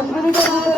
নৌকা